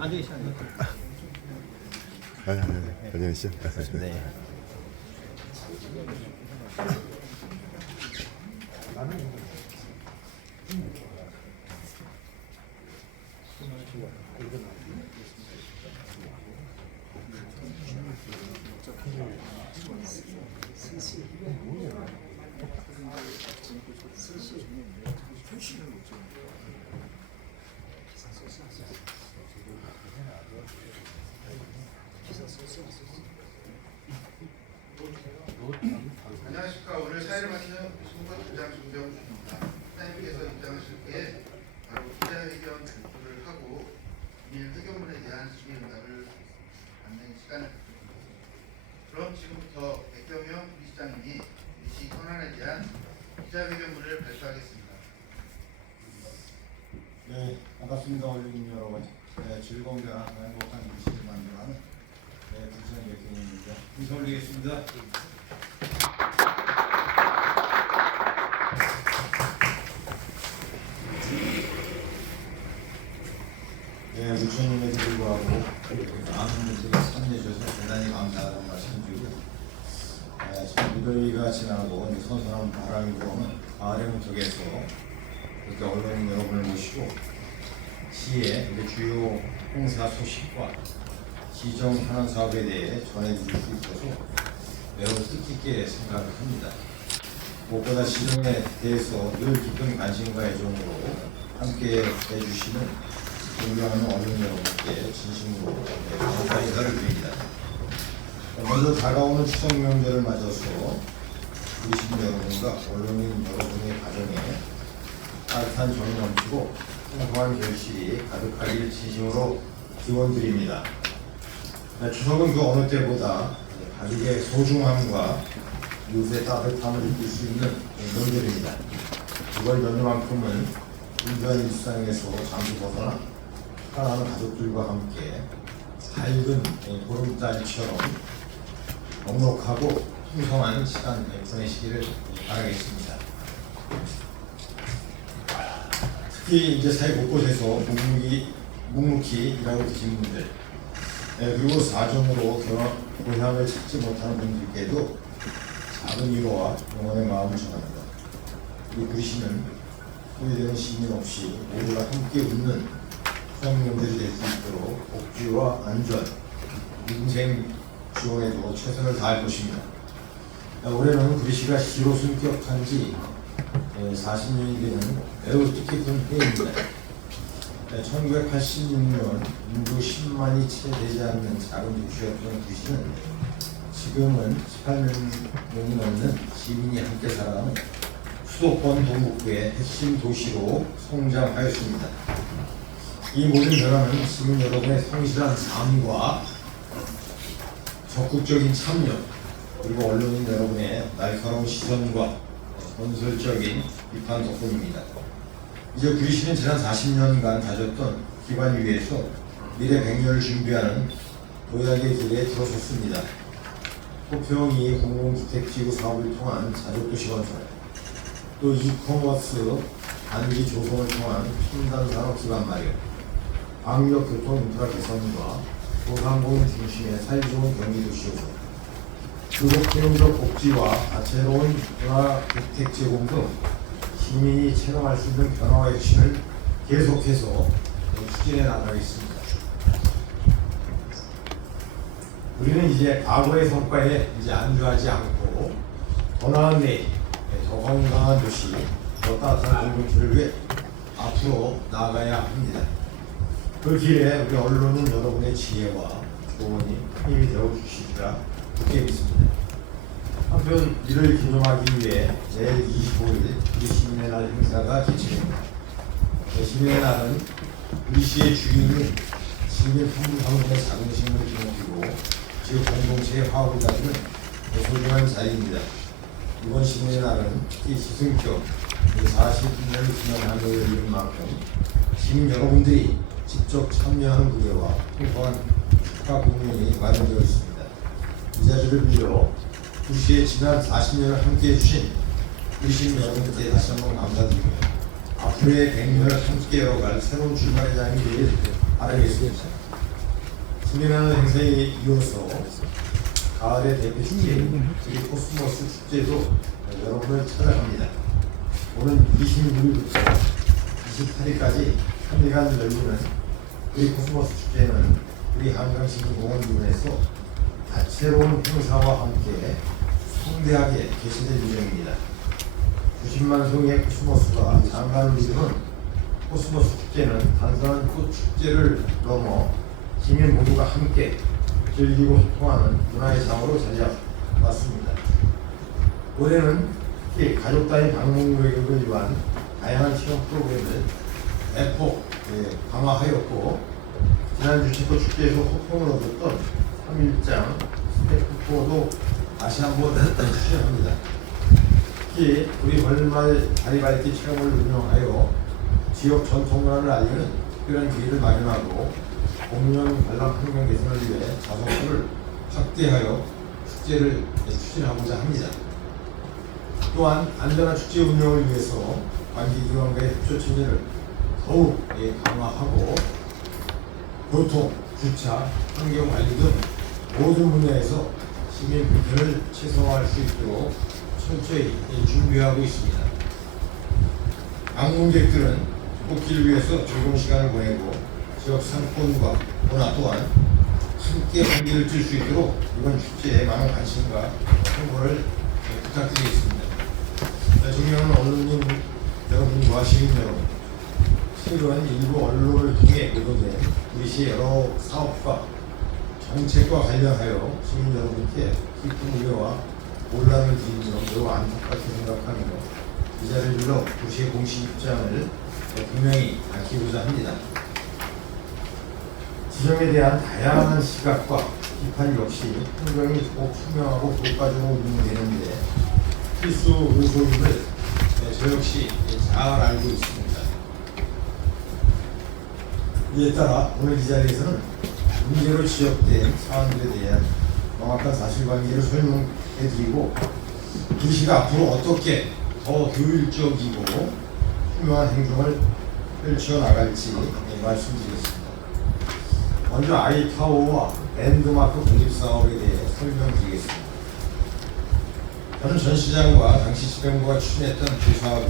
안녕하세요. 네. 안녕하십니까. 오늘 사회를 맡은 신고부장 조병준입니다. 사장님께서 입장하실 때 바로 기자회견 발표를 하고 비밀 회견문에 대한 질의응답을 받는 시간을 갖겠습니다. 그럼 지금부터 백경영 부시장님이 시 현안에 대한 기자회견문을 발표하겠습니다. 네, 반갑습니다. 언론인 여러분. 네, 즐거운 대화, 행복한 도시를 만들어가는 부천 백경영입니다. 인사 올리겠습니다. 네, 부천님에도 불구하고 많은 분들이 참여해주셔서 대단히 감사하다는 말씀드리고, 참 무더위가 지나고 선선한 바람이 불어오는 가을의 문턱에서 이렇게 언론인 여러분을 모시고 시의 주요 행사 소식과 시정 현안 사업에 대해 전해드릴 수 있어서 매우 뜻깊게 생각을 합니다. 무엇보다 시정에 대해서 늘 깊은 관심과 애정으로 함께 해주시는 존경하는 언론 여러분께 진심으로 감사 인사를 드립니다. 먼저 다가오는 추석 명절을 맞아서 우리 시민 여러분과 언론인 여러분의 가정에 따뜻한 정이 넘치고 풍성한 결실이 가득하길 진심으로 기원드립니다. 추석은 그 어느 때보다 가족의 소중함과 이웃의 따뜻함을 느낄 수 있는 명절입니다. 이걸 여는 만큼은 힘든 일상에서 잠시 벗어나 사랑하는 가족들과 함께 밝은 보름달처럼 넉넉하고 풍성한 시간 보내시기를 바라겠습니다. 특히 이제 사회 곳곳에서 묵묵히 일하고 계신 분들, 그리고 사정으로 고향을 찾지 못하는 분들께도 작은 위로와 영원의 마음을 전합니다. 이 부리시는 후회되는 시민 없이 모두가 함께 웃는 수학명들이 될 수 있도록 복지와 안전, 인생 지원에도 최선을 다할 것입니다. 올해는 부리시가 시로 승격한 지 40년이 되는 매우 뜻깊은 해입니다. 1986년 인구 10만이 채 되지 않는 작은 도시였던 부리시는 지금은 18명이 넘는 시민이 함께 살아가는 수도권 동북부의 핵심 도시로 성장하였습니다. 이 모든 변화는 시민 여러분의 성실한 삶과 적극적인 참여, 그리고 언론인 여러분의 날카로운 시선과 건설적인 비판 덕분입니다. 이제 부리시는 지난 40년간 다졌던 기반 위에서 미래 100년을 준비하는 도약의 길에 들어섰습니다. 호평이 공공주택지구 사업을 통한 자족도시 건설, 또 이커머스 단기 조성을 통한 첨단산업 기반 마련, 광역 교통 인프라 개선과 소상공인 중심의 사회좋은 경기도시 조성, 그리고 기능적 복지와 다채로운 문화주택 제공 등 시민이 체감할 수 있는 변화와 혁신을 계속해서 추진해 나가겠습니다. 우리는 이제 과거의 성과에 안주하지 않고 더 나은 내일, 더 건강한 도시, 더 따뜻한 공동체를 위해 앞으로 나아가야 합니다. 그 길에 우리 언론인 여러분의 지혜와 조언이 힘이 되어주시리라 굳게 믿습니다. 한편 이를 기념하기 위해 내일 25일 우리 시민의 날 행사가 개최됩니다. 시민의 날은 우리 시의 주인인 시민 한 분의 자긍심을 기록하고 지역 공동체의 화합을 다지는 소중한 자리입니다. 이번 시민의 날은 특히 시승격 40주년을 기념하는 일인 만큼 시민 여러분들이 직접 참여하는 무대와 풍성한 축하 공연이 마련되어 있습니다. 이 자리를 빌려 구시의 지난 40년을 함께해 주신 주신 여러분께 다시 한번 감사드리며 앞으로의 100년을 함께 열어갈 새로운 출발의 장이 되길 바라겠습니다. 수많은 행사에 이어서 가을의 대표 축제 그리고 코스모스 축제도 여러분을 찾아갑니다. 오는 26일부터 28일까지 3일간 열리는 우리 코스모스 축제는 우리 한강시민공원 부근에서 다채로운 행사와 함께 성대하게 개최될 예정입니다. 90만 송이의 코스모스가 장관을 이루는 코스모스 축제는 단순한 꽃 축제를 넘어 시민 모두가 함께 즐기고 소통하는 문화의 장으로 자리잡았습니다. 올해는 특히 가족 단위 방문 교육을 위한 다양한 체험 프로그램을 대폭 강화하였고, 지난 유치코 축제에서 호평을 얻었던 3일장 스태프 투어도 다시 한번 추진합니다. 특히 우리 벌말 다리밟기 체험을 운영하여 지역 전통문화를 알리는 특별한 기회를 마련하고 공연 관람 환경 개선을 위해 자석수를 확대하여 축제를 추진하고자 합니다. 또한 안전한 축제 운영을 위해서 관계기관과의 협조 체계를 더욱 강화하고 교통, 주차, 환경 관리 등 모든 분야에서 시민 불편을 최소화할 수 있도록 철저히 준비하고 있습니다. 방문객들은 꽃길을 위해서 즐거운 시간을 보내고 지역 상권과 문화 또한 함께 환기를 뜰 수 있도록 이번 축제에 많은 관심과 홍보를 부탁드리겠습니다. 존경하는 언론인 여러분과 시민 여러분, 최근 일부 언론을 통해 보도된 우리 시의 여러 사업과 정책과 관련하여 시민 여러분께 깊은 우려와 혼란을 드리며 매우 안타깝게 생각하며 이 자리를 빌어 도시의 공식 입장을 분명히 밝히고자 합니다. 지정에 대한 다양한 시각과 비판 역시 행정이 꼭 투명하고 효과적으로 운영되는데 필수 요소임을 저 역시 잘 알고 있습니다. 이에 따라 오늘 이 자리에서는 문제로 지적된 사안들에 대한 정확한 사실관계를 설명해드리고 도시가 앞으로 어떻게 더 효율적이고 투명한 행정을 펼쳐나갈지 말씀드리겠습니다. 먼저 아이타워와 랜드마크 공립사업에 대해 설명드리겠습니다. 저는 전 시장과 당시 집행부가 추진했던 두 사업을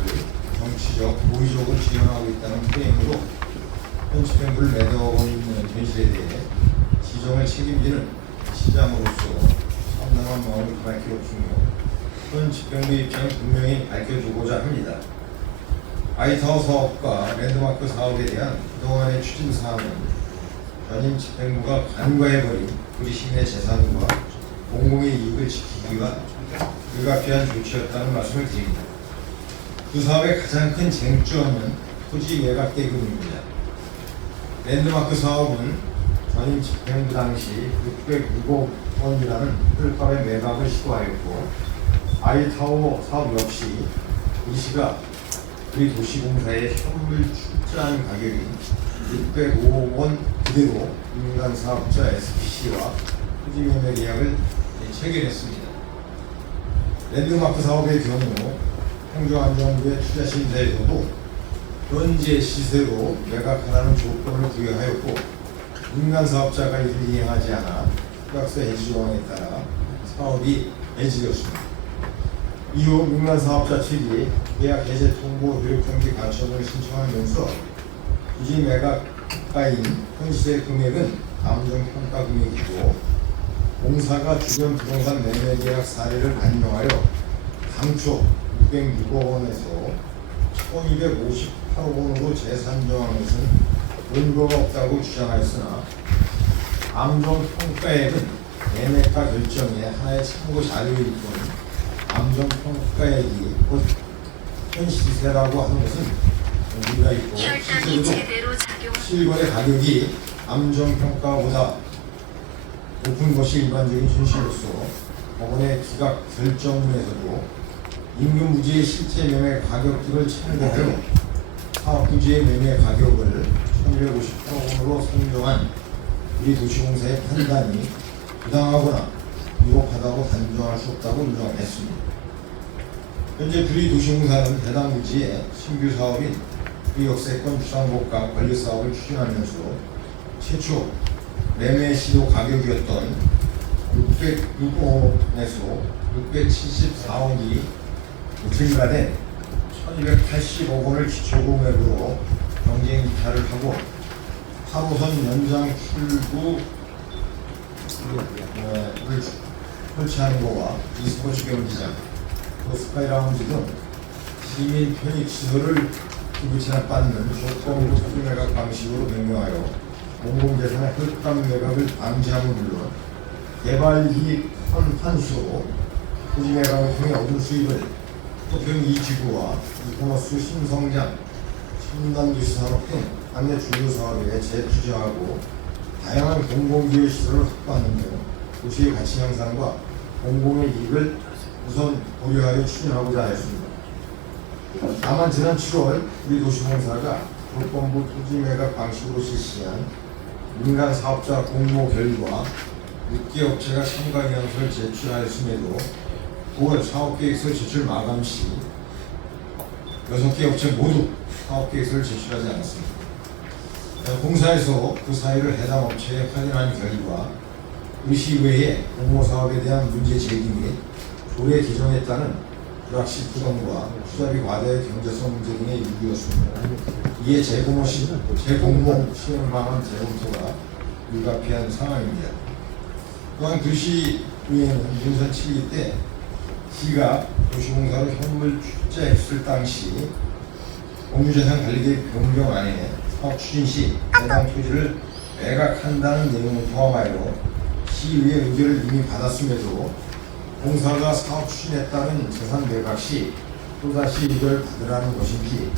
정치적, 고의적으로 지원하고 있다는 프레임으로 현 집행부를 매도하고 있는 현실에 대해 지정을 책임지는 시장으로서 상당한 마음을 밝히고 중요 현 집행부 입장을 분명히 밝혀주고자 합니다. 아이타워 사업과 랜드마크 사업에 대한 그동안의 추진사항은 전임 집행부가 간과해버린 우리 시민의 재산과 공공의 이익을 지키기 위한 불가피한 조치였다는 말씀을 드립니다. 두 사업의 가장 큰 쟁점은 토지 매각 대금입니다. 랜드마크 사업은 전임 집행부 당시 606억 원이라는 헐값의 매각을 시도하였고, 아이타워 사업 역시 이 시가 우리 도시공사의 현물 출자한 가격인 605억 원 그대로 민간 사업자 SPC와 토지 매매 계약을 체결했습니다. 랜드마크 사업의 경우 행정안전부의 투자심사에서도 현재 시세로 매각하라는 조건을 부여하였고, 민간 사업자가 이를 이행하지 않아 계약서 해지 조항에 따라 사업이 해지되었습니다. 이후 민간 사업자 측이 계약 해제 통보 효력정지 간청을 신청하면서 부지 매각가인 현시세 금액은 감정평가 금액이고, 공사가 주변 부동산 매매 계약 사례를 반영하여 당초 606억 원에서 1258억 원으로 재산정한 것은 근거가 없다고 주장하였으나, 감정평가액은 매매가 결정의 하나의 참고 자료일 뿐 감정평가액이 곧 현시세라고 하는 것은 의미가 있고, 실제로도 실거래 가격이 감정평가보다 높은 것이 일반적인 현실로서 법원의 기각 결정문에서도 임금 부지의 실제 매매 가격 등을 참고하여 사업 부지의 매매 가격을 1,250억 원으로 선정한 우리 도시공사의 판단이 부당하거나 위법하다고 단정할 수 없다고 인정했습니다. 현재 구리도시공사는 해당 부지에 신규 사업인 구역세권 주상복합 관리사업을 추진하면서 최초 매매 시도 가격이었던 606억에서 674억이 증가된 1280억 원을 기초금액으로 경쟁 입찰을 하고 8호선 연장 출구를 설치하는 것과 e스포츠 경기장, 또 스카이라운지 등 시민 편익 시설을 기부 체납받는 조건부 토지 매각 방식으로 변경하여 공공재산의 헐값 매각을 방지함을 물론 개발 이익 환수로 토지 매각을 통해 얻은 수입을 토평 이지구와 이코머스 신성장, 첨단도시 산업 등 한해 주요 사업에 재투자하고 다양한 공공기회 시설을 확보하는 등 도시의 가치 향상과 공공의 이익을 우선 고려하여 추진하고자 하였습니다. 다만 지난 7월 우리도시공사가 조건부 토지 매각 방식으로 실시한 민간 사업자 공모 결과 6개 업체가 참가 의향서를 제출하였음에도 9월 사업계획서 제출 마감 시 6개 업체 모두 사업계획서를 제출하지 않았습니다. 공사에서 그 사유를 해당 업체에 확인한 결과 의시외에 공모사업에 대한 문제 제기 및 조례 개정에 따른 불확실 부담과 투자비 과다의 경제성 문제 등의 이유였습니다. 이에 재공모 시행 방안 재검토가 불가피한 상황입니다. 또한 도시의회는 윤선 7기 때 시가 도시공사로 현물 출자했을 당시 공유재산관리계획 변경안에 사업 추진 시 해당 토지를 매각한다는 내용을 포함하여 시의회 의결을 이미 받았음에도 공사가 사업 추진에 따른 재산 매각 시 또다시 의결을 받으라는 것인지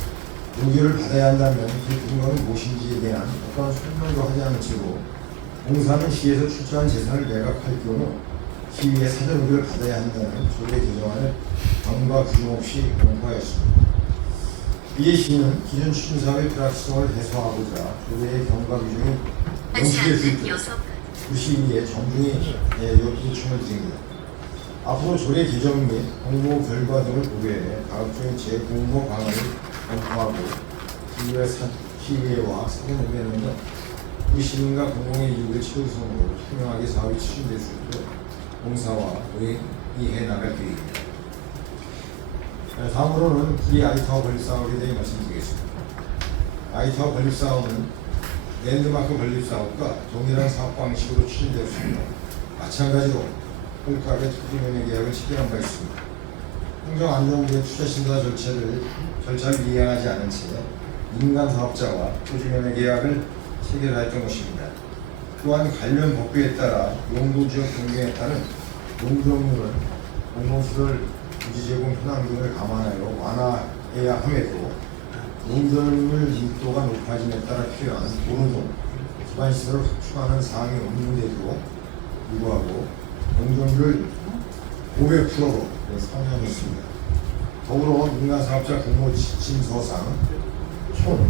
의결을 받아야 한다면 그 근거는 무엇인지에 대한 어떤 설명도 하지 않은 채로 공사는 시에서 출자한 재산을 매각할 경우 시의회 사전 의결을 받아야 한다는 조례 개정안을 경과 규정 없이 공포하였습니다. 이에 시는 기존 추진사업의 불확실성을 해소하고자 조례의 경과 규정이 명시될 수 있도록 시의회에 정중히 요청을 드립니다. 앞으로 조례 개정 및 공모 결과 등을 고려해 가급적인 재공모 방안을 검토하고 시의회와 사전 의견을 등 우리 시민과 공공의 이익을 최우선으로 투명하게 사업이 추진될 수 있도록 공사와 논의해 나갈 계획입니다. 다음으로는 구리 아이타워 건립사업에 대해 말씀드리겠습니다. 아이타워 건립사업은 랜드마크 건립사업과 동일한 사업 방식으로 추진되었습니다. 마찬가지로 홀값의 토지 매매 계약을 체결한 바 있습니다. 행정안전부의 투자심사 절차를 이행하지 않은 채 민간 사업자와 토지 매매 계약을 체결하였던 것입니다. 또한 관련 법규에 따라 용도지역 변경에 따른 용적률은 공공시설 부지 제공 현황 등을 감안하여 완화해야 함에도 용적률 밀도가 높아짐에 따라 필요한 도로 등 기반시설을 확충하는 사항이 없는데도 불구하고 용적률을 500%로 상향했습니다. 더불어 민간사업자 공모 지침서상 총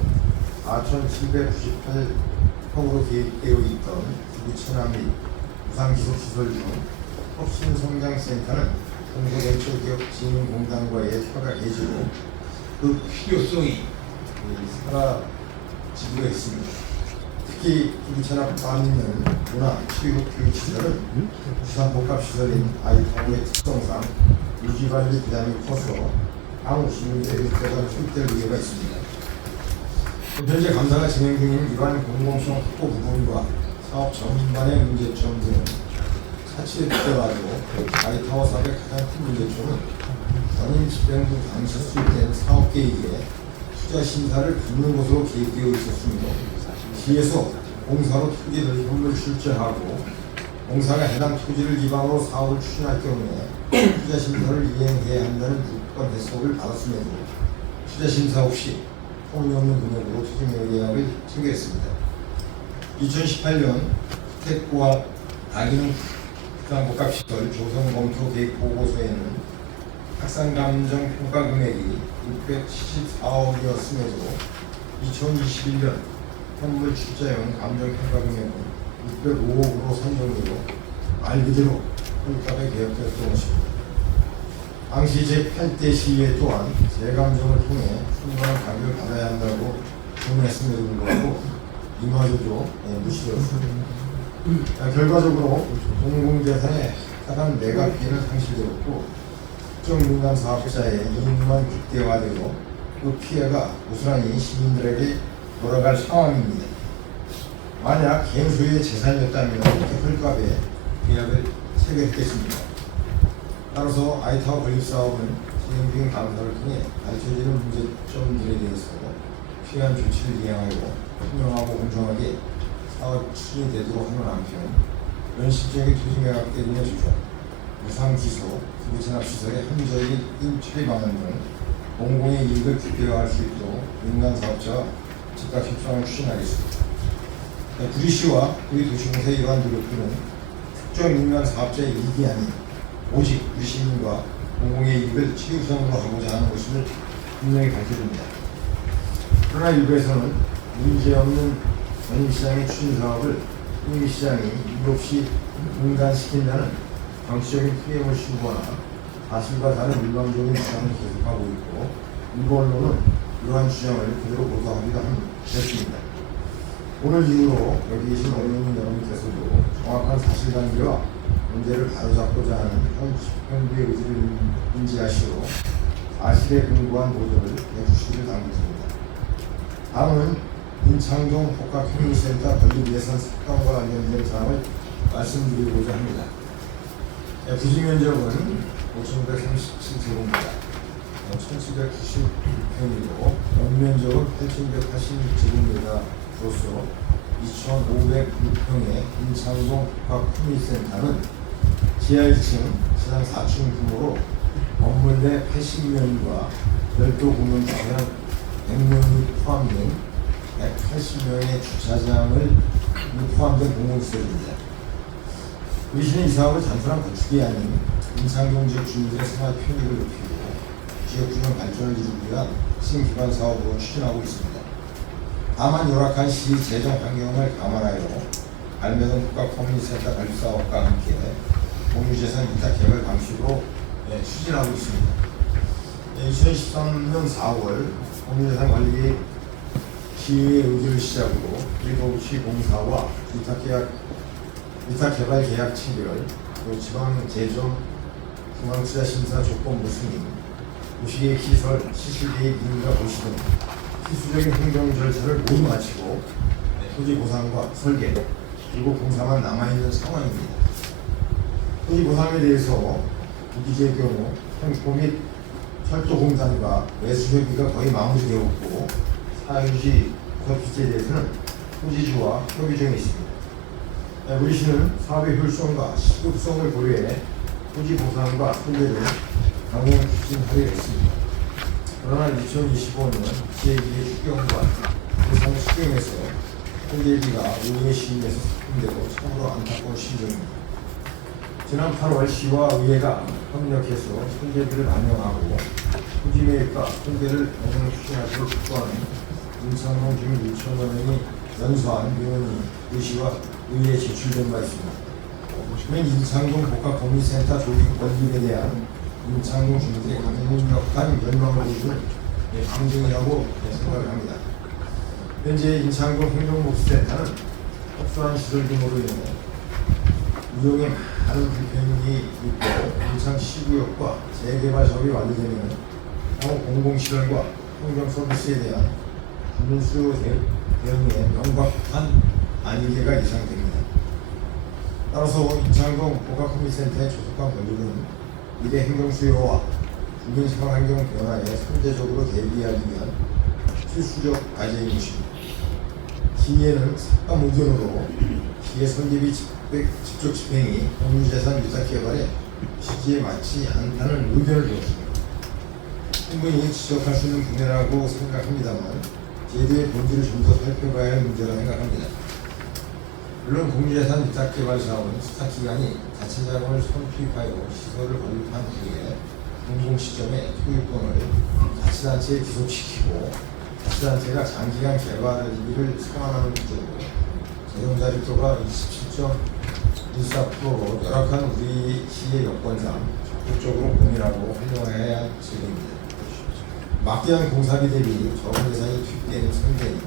4,798억으로 계획되어 있던 기부 체납 및 무상지속시설 중 혁신성장센터는 중소벤처기업진흥공단과의 협약 해지로 그 필요성이 사라지고 있습니다. 특히 기부 체납받는 문화, 체육, 교육시설은 주상복합시설인 아이타워의 특성상 유지관리 부담이 커서 향후 시민들에게 부담을 초래될 우려가 있습니다. 현재 감사가 진행 중인 일반 공공성 확보 부분과 사업 전반의 문제점 등은 차치되더라도 아이타워 사업의 가장 큰 문제점은 전임 집행부 당시 수립된 사업 계획에 투자 심사를 받는 것으로 계획되어 있었습니다. 시에서 공사로 토지를 현물 출자하고 공사가 해당 토지를 기반으로 사업을 추진할 경우에 투자 심사를 이행해야 한다는 유권 해석을 받았음에도 투자 심사 없이 통용없는 금액으로 토지 매매 계약을 체결했습니다. 2018년 주택과 다기능 주상복합시설 조성 검토 계획 보고서에는 확산감정 평가 금액이 674억이었음에도 2021년 현물 출자용 감정 평가 금액은 605억으로 산정되고 말 그대로 홀값에 계약되었던 것입니다. 당시 제8대 시위에 또한 재감정을 통해 충분한 가격을 받아야 한다고 주문했음에도 불구하고 이마저도 무시되었습니다. 결과적으로 공공재산의 해당 매각비는 상실되었고 특정 민간 사업자의 이익만 극대화되고 그 피해가 고스란히 시민들에게 돌아갈 상황입니다. 만약 개인 소유의 재산이었다면 헐값에 계약을 체결했겠습니다. 따라서 아이타워 건립사업은 진행 중 감사를 통해 밝혀지는 문제점들에 대해서 필요한 조치를 이행하고 투명하고 공정하게 사업 추진이 되도록 하는 한편 연식적인 토지 매각 때문에 주죠. 무상 기소, 부부채납시설의 합리적인 처리 방안 등 공공의 이익을 극대화할 수 있도록 민간 사업자와 즉각 협상을 추진하겠습니다. 구리시와 구리도시공사의 이러한 노력들은 특정 민간 사업자의 이익이 아닌 오직 우리 시민과 공공의 이익을 최우선으로 하고자 하는 것임을 분명히 밝혀줍니다. 그러나 일부에서는 문제없는 전임시장의 추진 사업을 임시장이 이유 없이 중단시킨다는 정치적인 프레임을 신고하나 사실과 다른 일방적인 주장을 계속하고 있고 일부 언론은 이러한 주장을 그대로 보도하기도 했습니다. 오늘 이후로 여기 계신 언론인 여러분께서도 정확한 사실관계와 문제를 바로잡고자 하는 현주의 의지를 인지하시고 사실에 근거한 보도를 해주시기를 당부드립니다. 다음은 인창동 복합휴닝센터 건립 예산 삭감과 관련된 사항을 말씀드리고자 합니다. 부지 면적은 5,937제곱미터, 1,790평이고 연면적은 8,186제곱미터로서 2,506평의 인창동 복합휴닝센터는 지하 1층, 지상 4층 규모로 건물 내 80명과 별도 공용 주차장 100명이 포함된 180명의 주차장을 포함된 공공시설입니다. 우리 시는 이 사업을 단순한 건축이 아닌 인창동 지역 주민들의 생활 편익을 높이고 지역 균형 발전을 이루기 위한 신기반 사업으로 추진하고 있습니다. 다만 열악한 시 재정 환경을 감안하여 발매동 국가커뮤니티센터 건립 사업과 함께 공유재산 위탁 개발 방식으로 추진하고 있습니다. 2013년 4월 공유재산 관리 시의회 의결을 시작으로 일곱시 공사와 위탁개발 계약 체결, 지방재정, 중앙투자심사 조건부 승인, 도시계획 시설, 시실계획 인가 고시 등 필수적인 행정 절차를 모두 마치고 토지 보상과 설계, 그리고 공사만 남아있는 상황입니다. 토지 보상에 대해서 부기지의 경우 평소 및 철도공단과 매수협의가 거의 마무리되었고 사유지 부서피지에 대해서는 토지주와 협의 중에 있습니다. 우리 시는 사업의 효율성과 시급성을 고려해 토지 보상과 설계를 강행 추진하려 했습니다. 그러나 2025년 지혜기의 추경과 예산을 수경해서 설계비가 의회 시임에서 삭감되고 참으로 안타까운 심정입니다. 지난 8월 시와 의회가 협력해서 설계비를 반영하고 토지 매입과 설계를 강행 추진하기로 촉구하는 인창동 주민 6천여 명이 연소한 민원이 의시와 의회에 제출된 바 있습니다. 보시면 인창동 복합건립센터 조직 건립에 대한 인창동 주민들의 강력한 열망을 보여주는 방증이라고 생각을 합니다. 현재 인창동 행정복지센터는 협소한 시설 규모로 인해 이용에 많은 불편이 있고 인창 시구역과 재개발 사업이 완료되면 향후 공공시설과 행정서비스에 대한 주민수 대응에 명확한 안개가 예상됩니다. 따라서 인창동 복합커뮤니티센터의 조속한 건립은 미래 행정 수요와 주민 생활 환경 변화에 선제적으로 대비하기 위한 필수적 과제인 것입니다. 시의회는 삭감 의견으로 시의 설계비 직접 집행이 공유재산 위탁 개발에 취지에 맞지 않다는 의견을 주었습니다. 충분히 지적할 수 있는 분야라고 생각합니다만 제도의 본질을 좀 더 살펴봐야 할 문제라 생각합니다. 물론 공유재산 위탁 개발 사업은 스타트기간이 자체 자금을 선투입하여 시설을 건립한 후에 공공 시점에 소유권을 자치단체에 귀속시키고 자치단체가 장기간 개발을 상환하는 구조로 재정자립도가 일사 프로로 열악한 우리 시의 여건상 적극적으로 고민하고 활용해야 할 지금입니다. 막대한 공사비 대비 적은 예산이 투입되는 상대인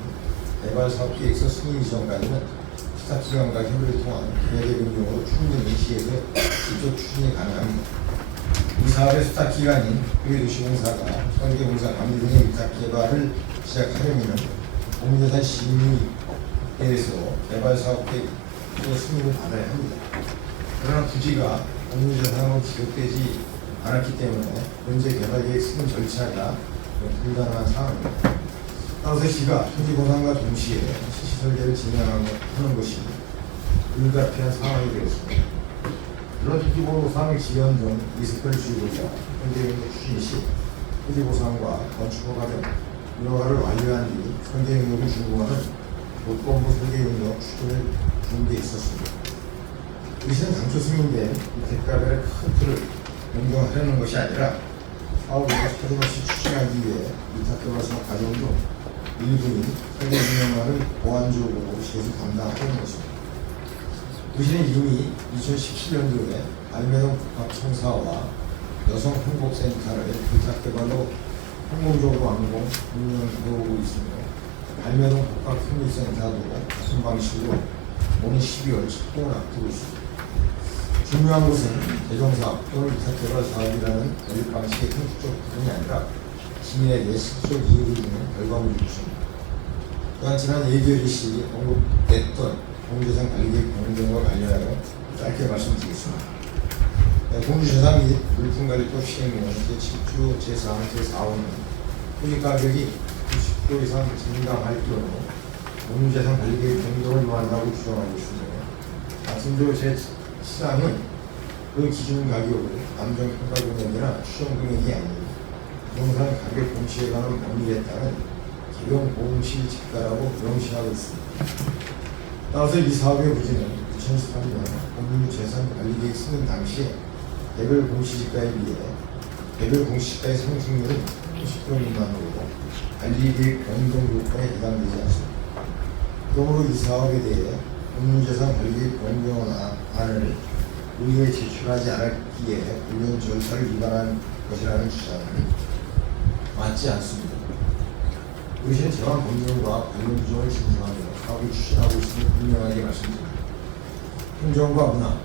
개발 사업 계획서 승인 이전까지는 스타트기관과 협의를 통한 계획의 변경으로 충분히 시에서 직접 추진이 가능합니다. 이 사업의 스타트기관인 도시공사가 설계공사 감리 등의 위탁 개발을 시작하려면 공유재산 심의에 대해서 개발 사업 계획서 승인을 받아야 합니다. 그러나 부지가 공유재산으로 지급되지 않았기 때문에 현재 개발계획 승인 절차가 불가능한 상황입니다. 따라서 시가 토지보상과 동시에 시설계를 진행하는 것이 불가피한 상황이 되었습니다. 이런 토지보상 지연 등 리스크를 줄이고자 현대용역 추진 시 토지보상과 건축허가 등 인허가를 완료한 뒤 설계용역을 준공하는 조건부 설계용역 추진을 준비해 있었습니다. 이것은 당초 승인된 대가별의 큰 틀을 변경하려는 것이 아니라 사업을 사정없이 추진하기 위해 위탁개발사업 과정 중 일부인 설계 운영만을 보완적으로 시에서 담당하는 것입니다. 도시는 이미 2017년도에 알매동 복합청사와 여성홍보센터를 위탁개발로 성공적으로 완공 운영하고 있으며 알매동 복합협력센터도 같은 방식으로 오는 12월 착공을 앞두고 있습니다. 중요한 것은 재정사업 또는 위탁개발 사업이라는 연립 방식의 형식적 부분이 아니라 시민에게 실질적 이익을 주는 결과물일 것입니다. 또한 지난 예결위 시 언급됐던 공유재산 관리계획 변경과 관련하여 짧게 말씀드리겠습니다. 공유재산 및 물품관리법 시행령 제7조 제4항 제4호는 토지가격이 90% 이상 증가할 경우 공유재산 관리계획 변경을 요한다고 규정하고 있으며 같은 조 제7항은 그 기준 가격을 감정평가금액이나 추정금액이 아닌 부동산 가격 공시에 관한 법률에 따른 기본 공시 지가라고 명시하고 있습니다. 따라서 이 사업의 부지는 2013년 공유재산관리계획 승인 당시에 개별 공시지가에 비해 개별 공시지가의 상승률은 90% 미만으로 관리계획 변경 요건에 해당되지 않습니다. 그러므로 이 사업에 대해 공유재산관리계획 변경안을 의회에 제출하지 않았기에 관련 절차를 위반한 것이라는 주장은 맞지 않습니다. 의회는 재원 법령과 관련 규정을 준수하며 사업을 추진하고 있음을 분명하게 말씀드립니다. 행정과 문화,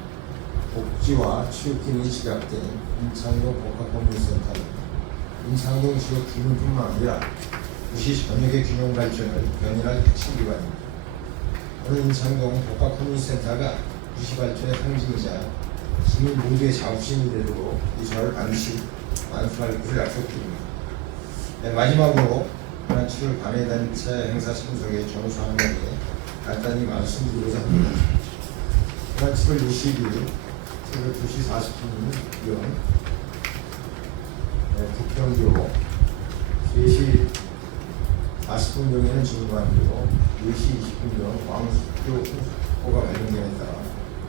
복지와 취업 기능이 집약된 인창동 복합법률센터는 인창동 지역 주민뿐만 아니라 도시 전역의 균형 발전을 견인할 핵심 기관입니다. 오늘 인창동 복합법률센터가 도시 발전의 상징이자 시민 모두의 자부심이 되도록 이 사업을 반드시 완수할 것을 약속드립니다. 마지막으로 지난 7월 관외단체 행사 참석의 정수항에 대해 간단히 말씀드리고자 합니다. 지난 7월 22일 새벽 2시 40분경 북평교 3시 40분경에는 진관교 4시 20분경 왕숙교 홍수포가 발령됨에 따라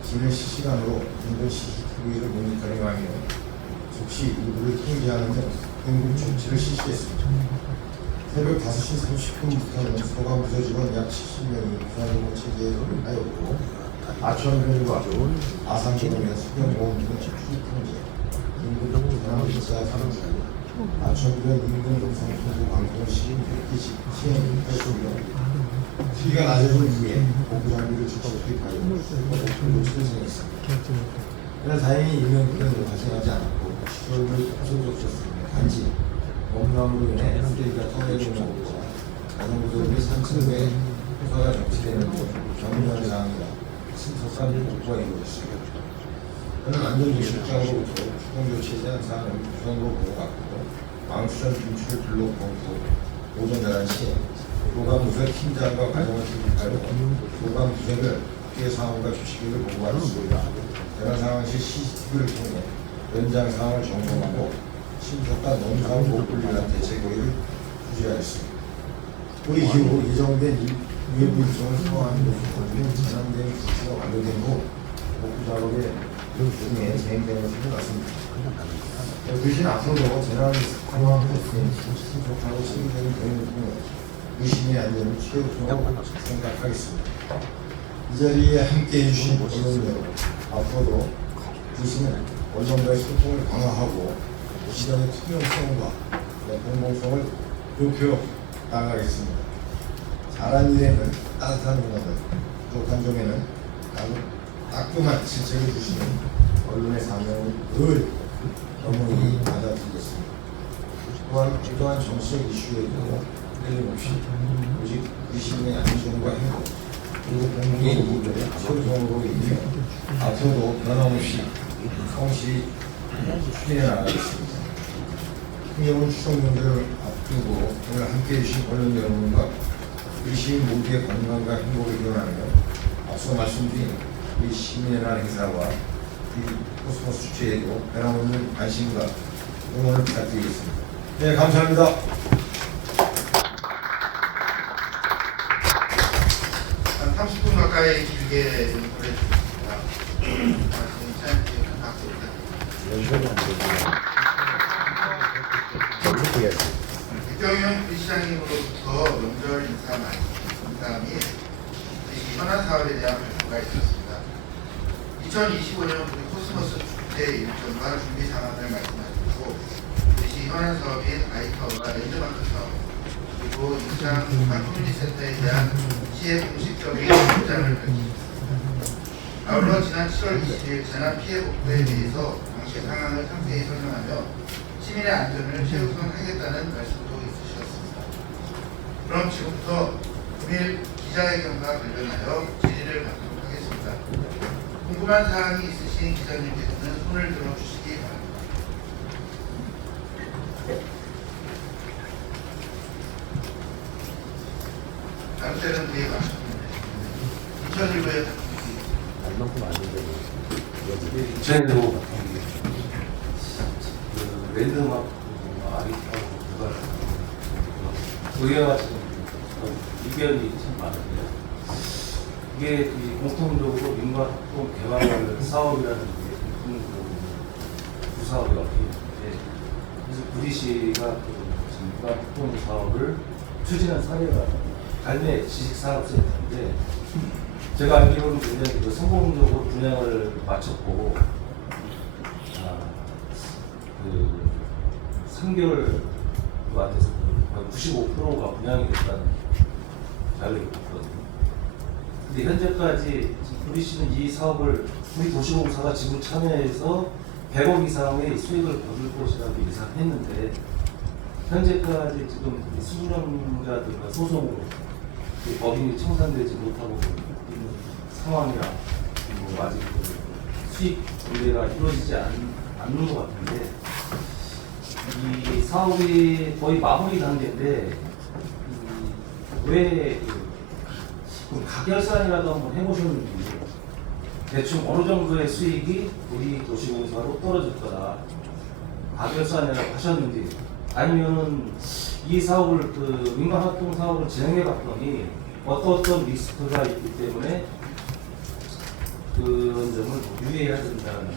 진을 실시간으로 인근 CCTV를 모니터링하며 즉시 일부를 통제하는 등 응급 조치를 실시했습니다. 새벽 5시 30분부터는 소방 부서직원 약 70명이 비상구호 체계에 돌입하였고 아천변과 아산교동의 수변보험 등 출입 통제, 인근 전환기차 사람들, 아천변 인근 동상통보 방송 시민 패키지 시행했으며 수위가 낮아진 이후에 복구 장비를 즉시 투입하여 복구 조치를 진행했습니다. 그러나 다행히 인명피해는 발생하지 않았고 시설물 파손도 없었습니다. 단지 범람으로 인해 쓰레기가 떠내리는 것과 자전거들이 산책에 효과가 적치되는 등 경미한 상황이라 신속한 복구가 이루어졌습니다. 저는 안전조실장으로부터 추동조치에 대한 사항을 구성으로 보고받고 왕수전 분출을 불러 검토 오전 11시에 교감부서 팀장과 과정을 투입하여 교감부서를 피해 상황과 조치기를 보고받았습니다. 이런 상황 시 CCTV를 통해 현장 상황을 점검하고 신속한 농사업 보호를 대책 고의를 유지하였습니다. 그 이후 예정된 일부 일정을 소화하는 것으로 재산된 조치가 완료된 후 복구 작업에 중에 진행되는 것으로 났습니다. 대신 앞으로도 재난 상황 후에 신속하고 시민적인 대응을 통해 유시민의 안전을 최우선으로 생각하겠습니다. 이 자리에 함께 해주신 언론 여러분, 앞으로도 주시는 언론과의 소통을 강화하고 시장의 투명성과 공공성을 높여 나가겠습니다. 잘한 일에는 따뜻한 응원을, 부족한 점에는 따끔한 질책을 주시는 언론의 사명을 늘 겸허히 받아들이겠습니다. 또한 이러한 정치적 이슈에도 끊임없이 오직 우리 시민의 안전과 행복 그리고 공공의 이익을 최우선으로 인해 앞으로도 변함없이 성실히 추진해 나가겠습니다. 흥겨운 추석 명절을 앞두고 오늘 함께해 주신 언론 여러분과 우리 시민 모두의 건강과 행복을 기원하며 앞서 말씀드린 우리 시민의 날 행사와 이 코스모스 축제에도 변함없는 관심과 응원을 부탁드리겠습니다. 네, 감사합니다. 한 30분 가까이 길게 보내주셨습니다. 지금 차장님께 큰 박수 부탁드립니다. 백경현 부시장님으로부터 명절 인사 및 현안 사업에 대한 발표가 있었습니다. 2025년 우리 코스모스 축제 일정과 준비 상황을 말씀하셨고, 우리 현안 사업인 아이타워와 랜드마크 사업, 그리고 인상 커뮤니티센터에 대한 시의 공식적인 입장을 밝히셨습니다. 아울러 지난 7월 20일 재난 피해 복구에 대해서 당시 상황을 상세히 설명하며 시민의 안전을 최우선하겠다는 말씀도 있으셨습니다. 그럼 지금부터 금일 기자회견과 관련하여 질의를 받도록 하겠습니다. 궁금한 사항이 있으신 기자님께서는 손을 들어주시기 바랍니다. 다른 때는 되게 많습니다. 2001년에 전에도 랜드마크 아리타고 의회와 이견이 참 많은데요. 이게 공통적으로 민관 합동 개발 사업이라는 게 공통적으로 구사업이 얽혀있는데, 그래서 부디시가 민관 합동 사업을 추진한 사례가 갈매 지식산업센터인데, 제가 알기로는 굉장히 성공적으로 분양을 마쳤고, 3개월 안에서 거의 95%가 분양이 됐다는 자료를 봤거든요. 근데 현재까지 부디시는 이 사업을 우리 도시공사가 지금 참여해서 100억 이상의 수익을 거둘 것이라고 예상했는데, 현재까지 지금 수주령자들과 소송으로 법인이 청산되지 못하고 있는 상황이라 아직 수익 분배가 이루어지지 않는 것 같은데, 이 사업이 거의 마무리 단계인데 왜 가결산이라도 한번 해보셨는지, 대충 어느 정도의 수익이 우리 도시공사로 떨어질 거다 가결산이라고 하셨는지, 아니면은 이 사업을 민간합동 사업을 진행해 봤더니 어떤 리스크가 있기 때문에 그런 점을 유의해야 된다는,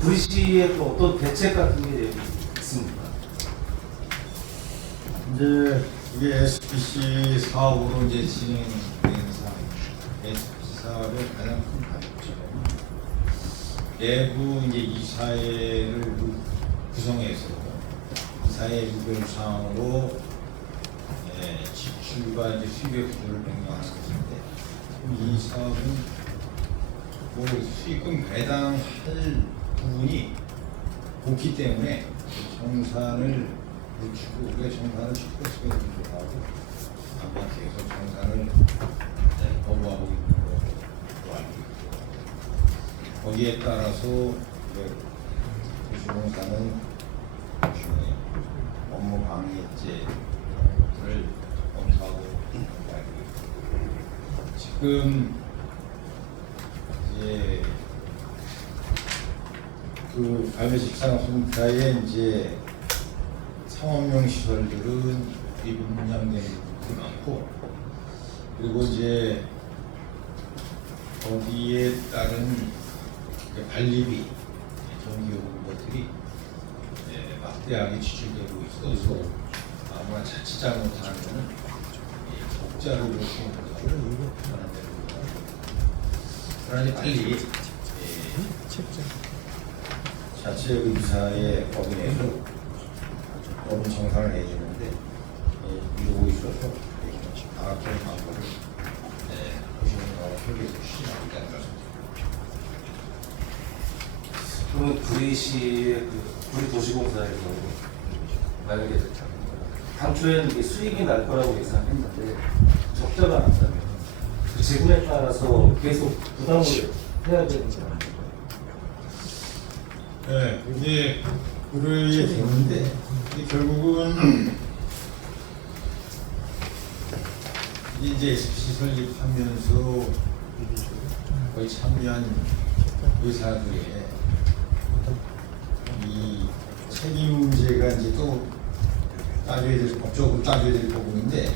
부디시의 또 어떤 대책 같은 게 있습니까? 이제 이게 SPC 사업으로 이제 진행된 사업, SPC 사업의 가장 큰 단점, 내부 이제 이사회를 구성해서 이사회 유병상으로 지출과 이제 수입의 구조를 변경하는 것인데, 이 사업은 뭐 수익금 배당할 부분이 없기 때문에 정산을 늦추고, 우리가 정산을 쉽게 하고 아마 계속 정산을 거부하고 있는 것으로 알고 있고, 거기에 따라서 도시공사는 나중에 업무 방해죄를 검토하고 있는 걸로 알고 있고, 지금 이제 그 갈매식산업센터에 이제 상업용 시설들은 미분양된 것도 많고, 그리고 이제 거기에 따른 관리비, 전기요금 것들이 막대하게 지출되고 있어서 아마 자칫 잘못하면 적자로 그렇게 하는 데로 그러니 빨리 자치의사의 법인에서 법인 정산을 해주는데 이러고 있어서 나락할 방법을 보시는 거와 협의해서 추진하겠다는 말씀입니다. 그러면 구리시의 구리도시공사에서 만약에 당초에는 이게 수익이 날 거라고 예상했는데 적자가 났다면 그 지분에 따라서 계속 부담을 해야 되는 거예요. 네, 이제 그러게 되는데 결국은 이제 SPC 설립하면서 거의 참여한 의사들의 이 책임 문제가 이제 또 따져야 될 법적으로 따져야 될 부분인데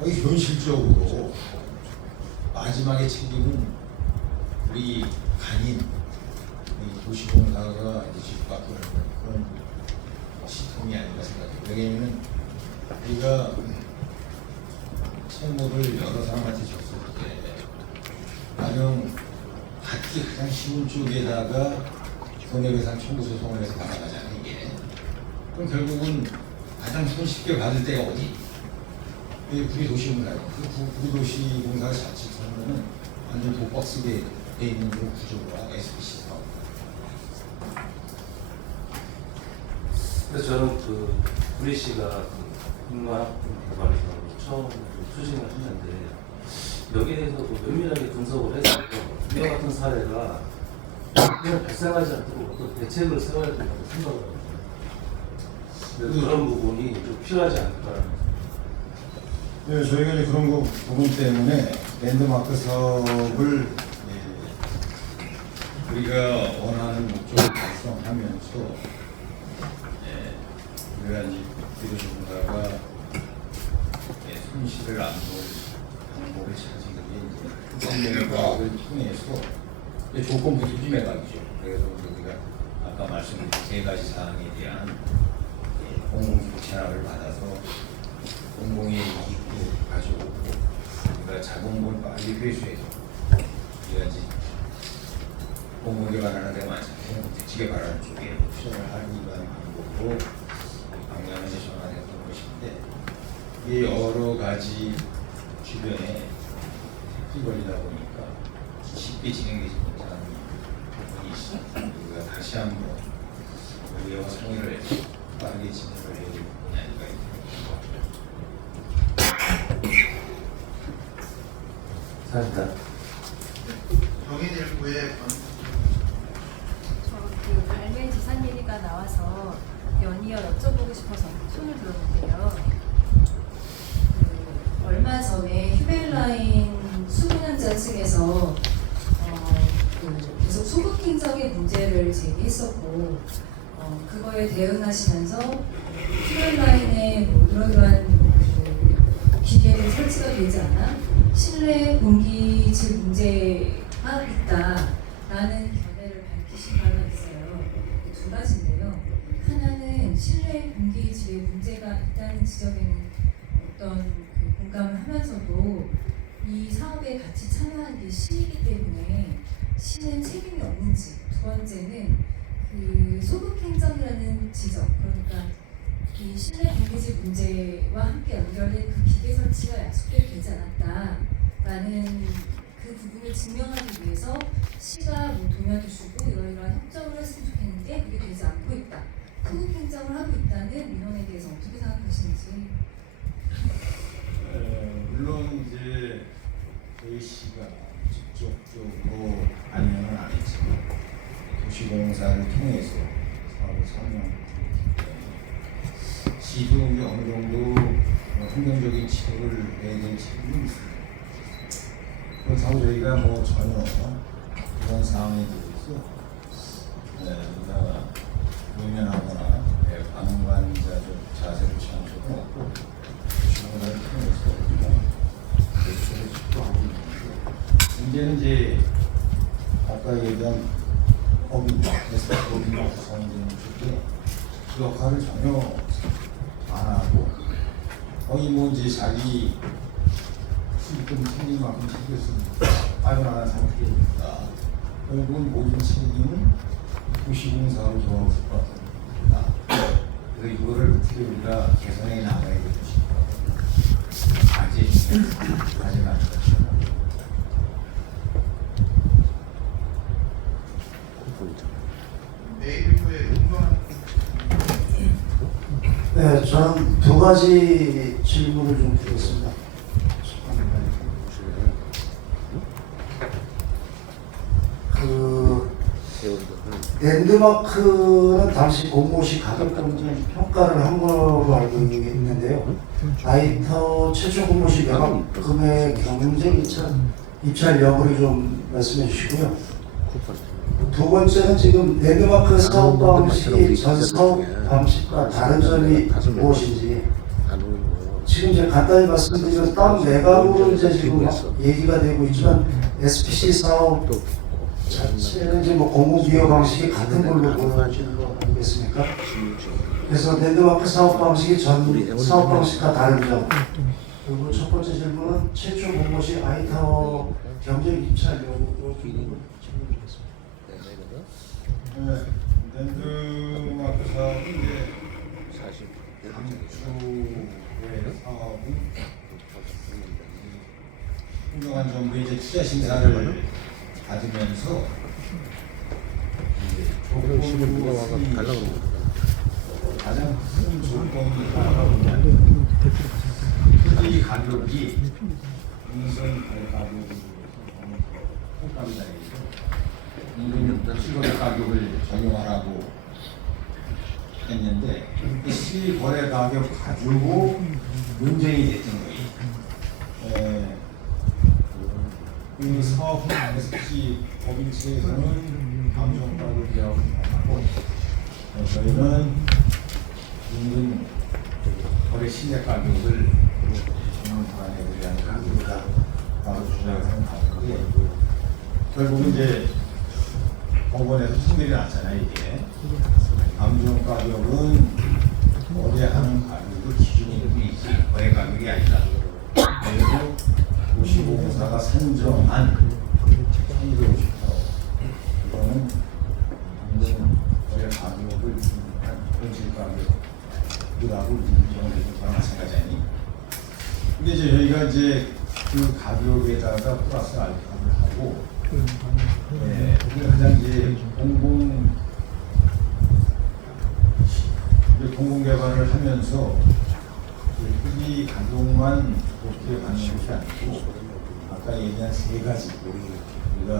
거의 현실적으로 마지막에 책임은 우리 간인 도시공사가 이제 집밖에 하는 그런 시스템이 아닌가 생각해요. 왜냐하면 우리가 채무를 여러 사람한테 줬을 때 가령 받기 가장 쉬운 쪽에다가 손해배상 청구 소송을 해서 나가잖아요. 이게 그럼 결국은 가장 손쉽게 받을 때가 어디? 구리도시공사예요. 구리도시공사 자칫하면은 완전 독박 쓰게 돼 있는 그런 구조가 SPC 사업. 그래서 저는 구리시가 인문학개발 사업을 처음 추진을 했는데 여기에 대해서도 면밀하게 분석을 해서 이와 같은 사례가 그냥 발생하지 않도록 어떤 대책을 세워야 된다고 생각을 합니다. 그런 부분이 좀 필요하지 않을까라는. 네, 저희가 이제 그런 거 부분 때문에 랜드마크 사업을 우리가 원하는 목적을 달성하면서 우리가 이제 구리도시공사가 손실을 안 볼 방법을 찾은 게 이제 매각을 통해서 조건부터 비매각이죠. 그래서 우리가 아까 말씀드린 세 가지 사항에 대한 공공기구 체납을 받아서 공공의 이익도 가져오고 우리가 자본금을 빨리 회수해서 우리가 이제 공공 개발하는 데가 많잖아요. 택지 개발하는 쪽에 투자를 하기 위한 방법으로 방향을 전환했던 것인데 이게 여러 가지 주변에 택지 걸리다 보니까 쉽게 진행되지 못하는 부분이 있습니다. 우리가 다시 한번 우리와 상의를 해서 빠르게 진행을 해야 될 부분이 아닌가 감사합니다. 정의일보의 그 발매 지산 얘기가 나와서 연이어 여쭤보고 싶어서 손을 들었는데요. 얼마 전에 휴벨라인 수분양자 측에서 계속 소급 행정의 문제를 제기했었고 그거에 대응하시면서 휴벨라인에 이러이러한 기계를 설치가 되지 않아 실내 공기질 문제가 있다라는 견해를 밝히신 바가 있어요. 두 가지인데요. 하나는 실내 공기질에 문제가 있다는 지적에는 어떤 공감을 하면서도 이 사업에 같이 참여한 게 시이기 때문에 시는 책임이 없는지. 두 번째는 그 소급 행정이라는 지적, 그러니까 이 실내 공기질 문제와 함께 연결된 그 기계 설치가 약속되지 않았다라는 그 부분을 증명하기 위해서 시가 뭐 돈을 주고 이러이러한 협정을 했으면 좋겠는데 그게 되지 않고 있다. 소급 행정을 하고 있다는 민원에 대해서 어떻게 생각하시는지. 물론 이제 저희 시가 직접적으로 관여는 안 했지만 도시공사를 통해서 사업을 참여하는 시도 어느 정도 환경적인 치료를 해야 될 책임이 있습니다. 그렇다고 저희가 뭐 전혀 그런 상황에 대해서 우리가 외면하거나 방관자적 자세를 취한 적은 없고 도시공사를 통해서 우리가 대처를 시도하고 있는데 문제는 이제 아까 얘기한 법인, 법인과 구성되는 쪽에 그 역할을 전혀 안 하고 거의 뭐 이제 자기 수익금 챙긴 만큼 챙겼으니까 빠져나간 상태이니까 결국은 모든 책임은 도시공사로 돌아올 것 같습니다. 그래서 이거를 어떻게 우리가 개선해 나가야 될 것인가 과제 중에 과제가 아닐까 생각합니다. 내일 후에 운동하는 네, 저는 두 가지 질문을 좀 드리겠습니다. 그 랜드마크는 당시 공모시 가격 경쟁 평가를 한 걸로 알고 있는데요. 아이타워 최초 공모시 매각금의 경쟁 입찰 여부를 좀 말씀해 주시고요. 두 번째는 지금 랜드마크 사업 방식이 전 사업 방식과 다른 점이 무엇인지 지금 이제 간단히 말씀드리면 땅 매각으로 이제 지금 얘기가 되고 있지만 SPC 사업 자체는 이제 뭐 공공기여 방식이 같은 걸로 보여지는 거 아니겠습니까? 그래서 랜드마크 사업 방식이 전 사업 방식과 다른 점. 그리고 첫 번째 질문은 최초 공모시 아이타워 경쟁 입찰 여부 질문을 드리겠습니다. 랜드마크 사업은 이제 강추의 사업은 행정안 정부의 이제 투자 심사를 받으면서 가장 큰 조건이 하나가 뭐냐면 토지 가격이 인선 가격으로 평가합니다. 실거래 가격을 적용하라고 했는데 이 실거래 가격 가지고 논쟁이 됐던 거예요. 그 사업 SPC 법인체에서는 감정가격이라고 생각하고 저희는 인근 거래 시세 가격을 정상화하기 위한 가격이다 라고 주장을 생각하는데 결국은 이제 법원에서 승결이 났잖아요. 이게 감정 가격은 거래하는 가격을 기준으로 있지 거래 가격이 아니다. 그리고 도시공사가 산정한 1250호 이거는 당근 거래 가격을 기준한 현실 가격이라고 인정을 해준 거랑 마찬가지 아니? 근데 이제 저희가 이제 그 가격에다가 플러스 알파를 하고 가장 이제 공공 개발을 하면서 토지 가격만 높게 받는 것이 아니고 아까 얘기한 세 가지 우리가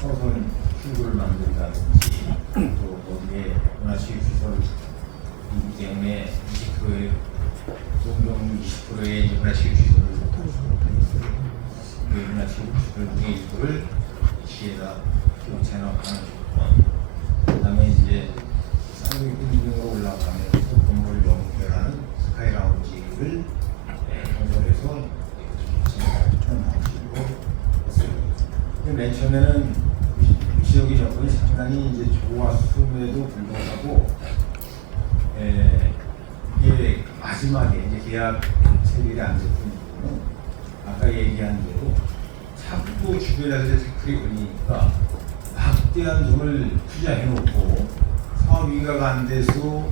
서선 출구를 만든다든지 또 거기에 문화체육 시설이기 때문에 20%의 동경 20%의 문화체육 시설을 문화체육 시설 중에 일부를 시에다 체납하는 조건, 그다음에 이제 쌍둥이 빌딩으로 올라가면서 건물 연결하는 스카이라운지를 건설해서 진행하는 방식으로 했어요. 맨 처음에는 지역의 여건이 상당히 이제 좋았음에도 불구하고 이게 마지막에 이제 계약 체결이 안 됐던 이유는 아까 얘기한 대로 자꾸 주변에서 태클이 걸리니까 막대한 돈을 투자해놓고 사업 위가가 안 돼서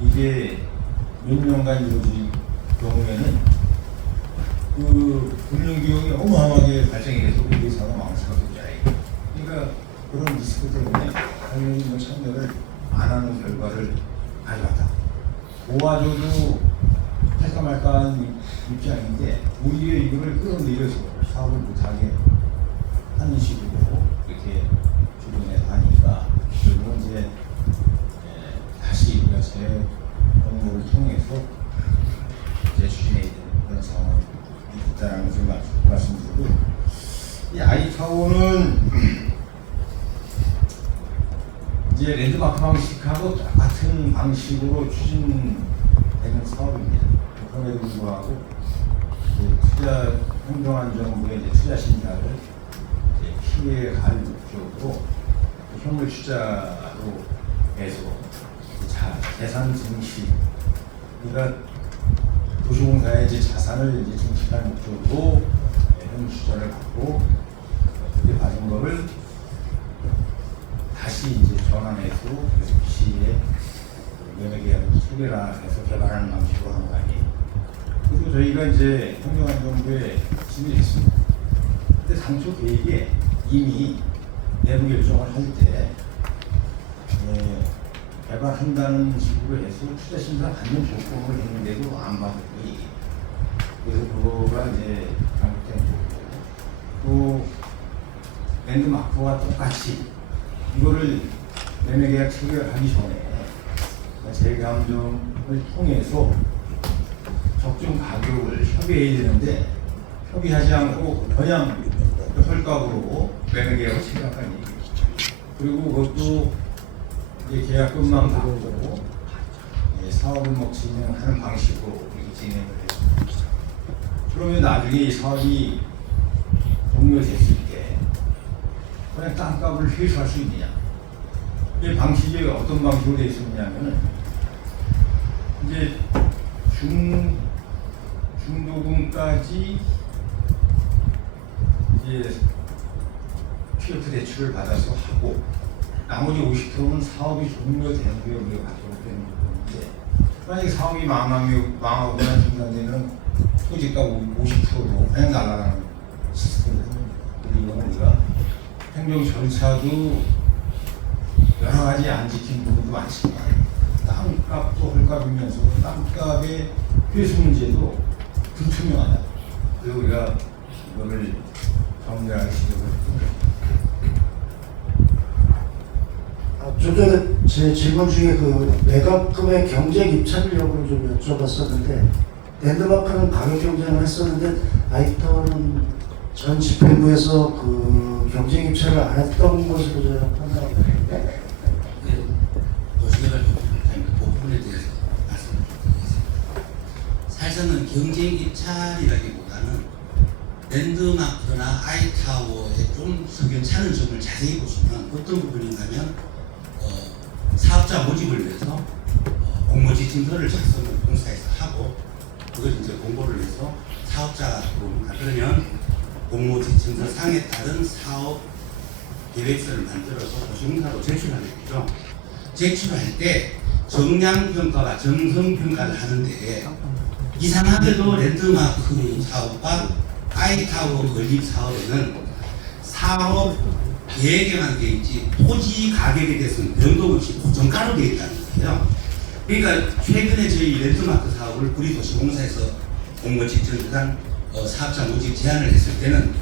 이게 몇 년간 이루어질 경우에는 그 금융 비용이 어마어마하게 발생이 돼서 우리 회사가 망치가 되잖아요. 그러니까 그런 리스크 때문에 당연히 뭐 참여를 안 하는 결과를 가져왔다. 도와줘도 할까 말까 하는 입장인데 오히려 이거를 끌어내려서 사업을 못하게 하는 식으로 이렇게 주변에 하니까 결국은 이제 다시 우리가 제 공부를 통해서 재추진해야 되는 그런 상황이 있다는 것을 말씀드리고, 이 아이타워는 이제 랜드마크 방식하고 똑같은 방식으로 추진되는 사업입니다. 그럼에도 불구하고 투자 행정안정부의 이제 투자 심사를 피해 갈 목적으로 현물 투자로 해서 재산 증식, 그러니까 도시공사의 이제 자산을 이제 증식할 목적으로 좀 추천을 받고 그렇게 받은 거를 다시 이제 전환해서 SPC에 매매계약을 체결해서 개발하는 방식으로 한 거 아니에요. 그리고 저희가 이제 행정안전부에 진행했습니다. 근데 당초 계획에 이미 내부 결정을 할 때 개발한다는 식으로 해서 투자 심사 받는 조건을 했는데도 안 받고 그래서 그거가 이제 잘못된 거고 또 랜드마크와 똑같이 이거를 매매계약 체결하기 전에 재감정을 통해서 적정 가격을 협의해야 되는데 협의하지 않고 그냥 헐값으로 매매계약을 체결한 얘기죠. 그리고 그것도 이제 계약금만 받고 사업을 뭐 진행하는 방식으로 이렇게 진행을 해요. 그러면 나중에 이 사업이 종료됐을 때 그냥 땅값을 회수할 수 있느냐? 이 방식이 어떤 방식으로 되어 있었냐면은 이제 중도금까지 이제 PF 대출을 받아서 하고 나머지 50%는 사업이 종료된 후에 우리가 가져오게 되는 건데 만약에 사업이 망하거나 중단되면 토지가 50%로 그냥 날아가는 시스템이거든요. 그리고 우리가 행정 절차도 여러 가지 안 지킨 부분도 많지만 땅값도 헐값이면서 땅값의 회수 문제도 불투명하다. 그래서 우리가 이거를 정리하기 시작을 했거든요. 좀 전에 제 질문 중에 그 매각금의 경쟁 입찰 여부를 좀 여쭤봤었는데 랜드마크는 가격 경쟁을 했었는데 아이타워는 전 집행부에서 그 경쟁 입찰을 안 했던 것으로 저희가 판단하고 있는데 도시개발 그 부분에 대해서 말씀드리겠습니다. 사실은 경쟁 입찰이라기보다는 랜드마크나 아이타워의 좀 석연찮은 점을 자세히 보시면 어떤 부분인가면 사업자 모집을 위해서 공모 지침서를 작성을 공사에서 하고 그걸 이제 공고를 해서 사업자가 들어오는가 그러면 공모 지침서 상에 따른 사업 계획서를 만들어서 도시공사로 제출하게 되죠. 제출할 때 정량평가와 정성평가를 하는데 이상하게도 랜드마크 사업과 아이타워 건립 사업에는 사업 계획에만 되어 있지 토지 가격에 대해서는 변동 없이 고정가로 되어 있다는 거예요. 그러니까 최근에 저희 랜드마크 사업을 구리도시공사에서 공모 지침상 사업자 모집 제안을 했을 때는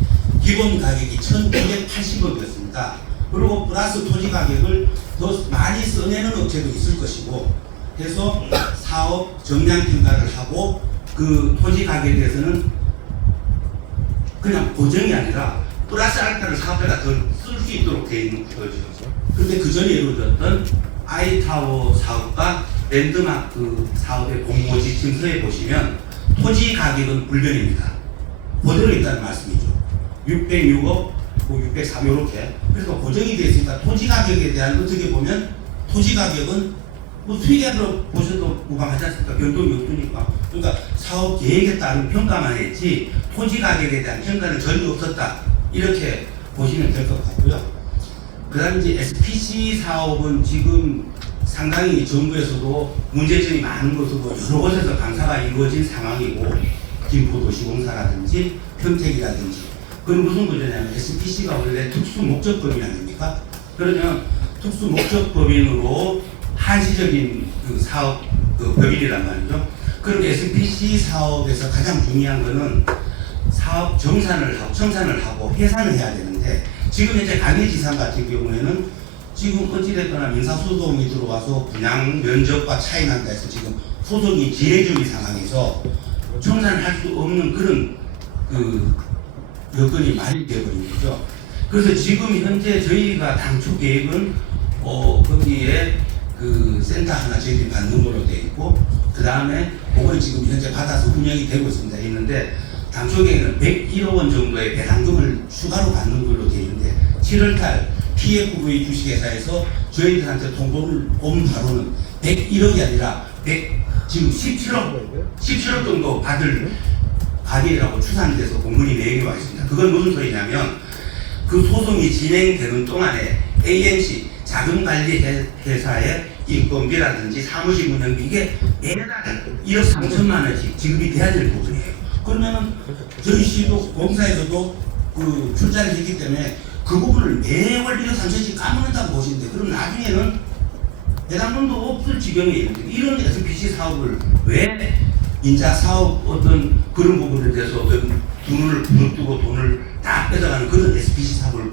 기본 가격이 1,980억이었습니다. 그리고 플러스 토지 가격을 더 많이 써내는 업체도 있을 것이고 해서 사업 정량 평가를 하고 그 토지 가격에 대해서는 그냥 고정이 아니라 플러스 알파를 사업자가 더 쓸 수 있도록 되어 있는 거죠. 그런데 그 전에 이루어졌던 아이타워 사업과 랜드마크 사업의 공모 지침서에 보시면 토지 가격은 불변입니다. 그대로 있다는 말씀이죠. 606억, 603억 이렇게. 그래서 고정이 되어 있으니까 토지 가격에 대한 어떻게 보면 토지 가격은 뭐 수익으로 보셔도 무방하지 않습니까? 변동이 없으니까. 그러니까 사업 계획에 따른 평가만 했지 토지 가격에 대한 평가는 전혀 없었다. 이렇게 보시면 될 것 같고요. 그 다음 이제 SPC 사업은 지금 상당히 정부에서도 문제점이 많은 것으로 여러 곳에서 감사가 이루어진 상황이고 김포도시공사라든지 평택이라든지 그건 무슨 문제냐면 SPC가 원래 특수목적법인 아닙니까? 그러면 특수목적법인으로 한시적인 그 사업 그 법인이란 말이죠. 그럼 SPC 사업에서 가장 중요한 거는 사업 정산을 하고 해산을 해야 되는데 지금 현재 강의지상 같은 경우에는 지금 어찌됐거나 민사소송이 들어와서 분양 면적과 차이 난다 해서 지금 소송이 진행 중인 상황에서 정산을 할 수 없는 그런 그 여건이 많이 되어버린 거죠. 그래서 지금 현재 저희가 당초 계획은 거기에 그 센터 하나 저희들이 받는 걸로 되어 있고 그 다음에 그걸 지금 현재 받아서 운영이 되고 있습니다. 있는데 당초 계획은 101억 원 정도의 배당금을 추가로 받는 걸로 되어 있는데 7월달 PFV 주식회사에서 저희들한테 통보를 온 바로는 101억이 아니라 지금 17억 정도 받을 가결이라고 추산돼서 공문이 내용이 와 있습니다. 그건 무슨 소리냐면 그 소송이 진행되는 동안에 AMC 자금관리회사의 인건비라든지 사무실 운영비 이게 매달 1억 3천만 원씩 지급이 돼야 될 부분이에요. 그러면은 저희 시도 공사에서도 그 출자를 했기 때문에 그 부분을 매월 1억 3천씩 까먹는다고 보시는데 그럼 나중에는 해당 돈도 없을 지경에 있는데 이런 SPC 사업을 왜 인자 사업 어떤 그런 부분에 대해서 돈을 부릅뜨고 돈을 다 뺏어가는 그런 SPC 사업을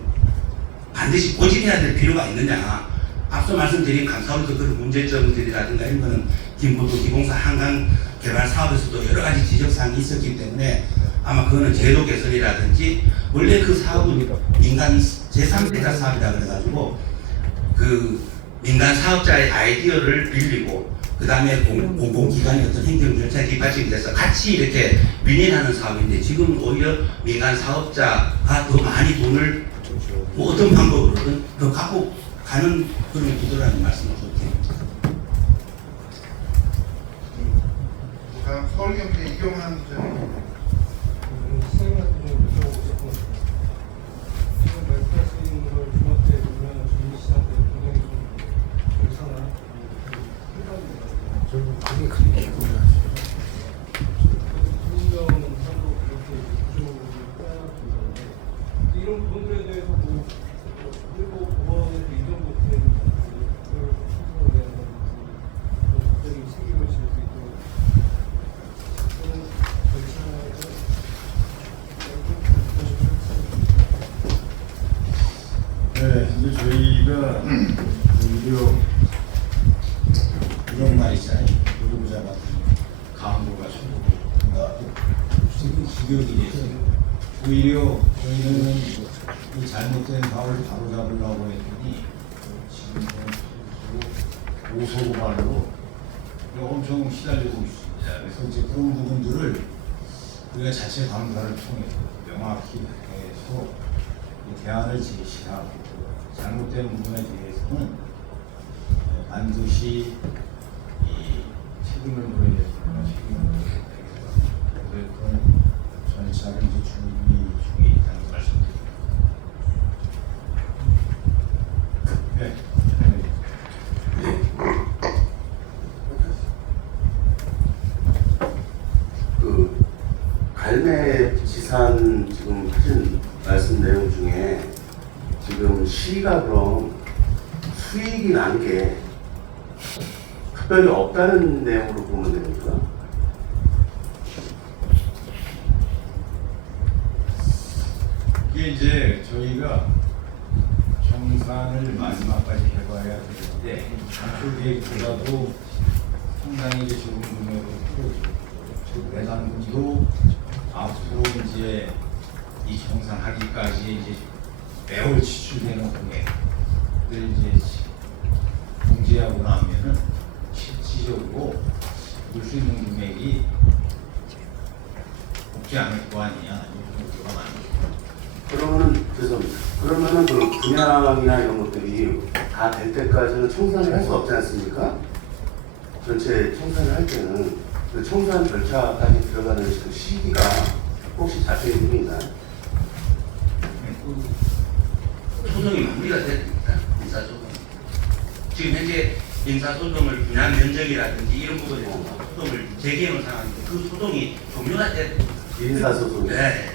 반드시 고집해야 될 필요가 있느냐. 앞서 말씀드린 감사로서 그런 문제점들이라든가 이런 거는 김포도 기공사 한강 개발 사업에서도 여러 가지 지적사항이 있었기 때문에 아마 그거는 제도 개선이라든지 원래 그 사업은 민간 제3세자 사업이라 그래가지고 그 민간 사업자의 아이디어를 빌리고 그 다음에 공공기관의 어떤 행정 절차에 뒷받침이 돼서 같이 이렇게 윈윈하는 사업인데 지금 오히려 민간 사업자가 더 많이 돈을 뭐 어떤 방법으로든 더 갖고 가는 그런 구도라는 말씀을 드립니다. 다음 서울경제 이경환 부장님. 시장님 같은 경우 여쭤보고 싶은 것 같아요. 지금 말씀하신 걸 중학교 보면 주민시장 때 굉장히 좀 결산한 생각이 나요. 저는 그게 그렇게 주민정은 상으로 그렇게 구조를 빼앗는데 이런 부분들에 대해서 뭐 그리고 법원에서 인정 못된 그걸 청소를 내는다든지 법적인 책임을 질 수 있도록 그런 절차를 네, 이제 저희가 오히려 이런 말 있잖아요. 노동자 같은 강도가 최고고 지금 구격이 돼서 오히려 저희는 이 잘못된 사업을 바로잡으려고 했더니 지금 고소고발로 엄청 시달리고 있습니다. 그래서 이제 그런 부분들을 우리가 자체 감사를 통해서 명확히 해서 대안을 제시하고 잘못된 부분에 대해서는 반드시 이 책임을 물어야 되는 책임을 물어야 되겠다. 그래서 그런 절차를 이제 준비 중에 있다는 말씀드립니다. 네. 그 갈매지산 지금 하신 말씀 내용 중에 지금 시가 그럼 수익이 난 게 특별히 없다는 내용으로 보면 됩니까? 이게 이제 저희가 정산을 마지막까지 해봐야 되는데 단초 계획보다도 상당히 이제 적은 금액으로 풀어주고 배당금도 앞으로 이제 이 정산하기까지 이제 매월 지출되는 금액을 이제 공제하고 나면은 실질적으로 볼 수 있는 금액이 없지 않을 거 아니냐 이런 것들가 많죠. 그러면은 죄송합니다. 그러면은 그 분양이나 이런 것들이 다 될 때까지는 청산을 할 수 없지 않습니까? 전체 청산을 할 때는 그 청산 절차까지 들어가는 그 시기가 혹시 잡혀 있는 게 있나요? 소송이 마무리가 됐습니다. 민사소송. 지금 현재 민사소송을 분양 면적이라든지 이런 부분에 대해서 소송을 제기해놓은 상황인데 그 소송이 종료가 됐습니다. 민사소송. 네.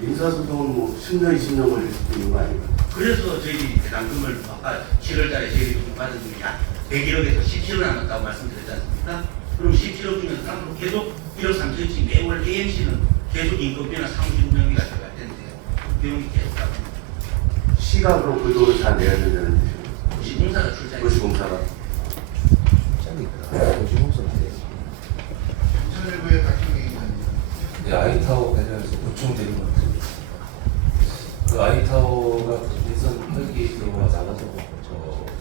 민사소송은 뭐 10년, 20년 걸릴 수도 있는 거 아닙니까? 그래서 저희 배당금을 아까 7월달에 저희 받은 금이 약 101억에서 17억 남았다고 말씀드렸지 않습니까? 그럼 17억 중에서 앞으로 계속 1억 3천씩 매월 AMC는 계속 인건비나 사무실 운영비가 들어갈 텐데 그 비용이 계속 나갑니다. 시가 그럼 그 돈을 다 내야 된다는 뜻이에요. 도시공사가 출자해 도시공사가. 인천일보의 박형희 기자님. 네, 아이타워 관련해서 보충드리는 것 같습니다. 그 아이타워가 인선 혈기 경우가 작아서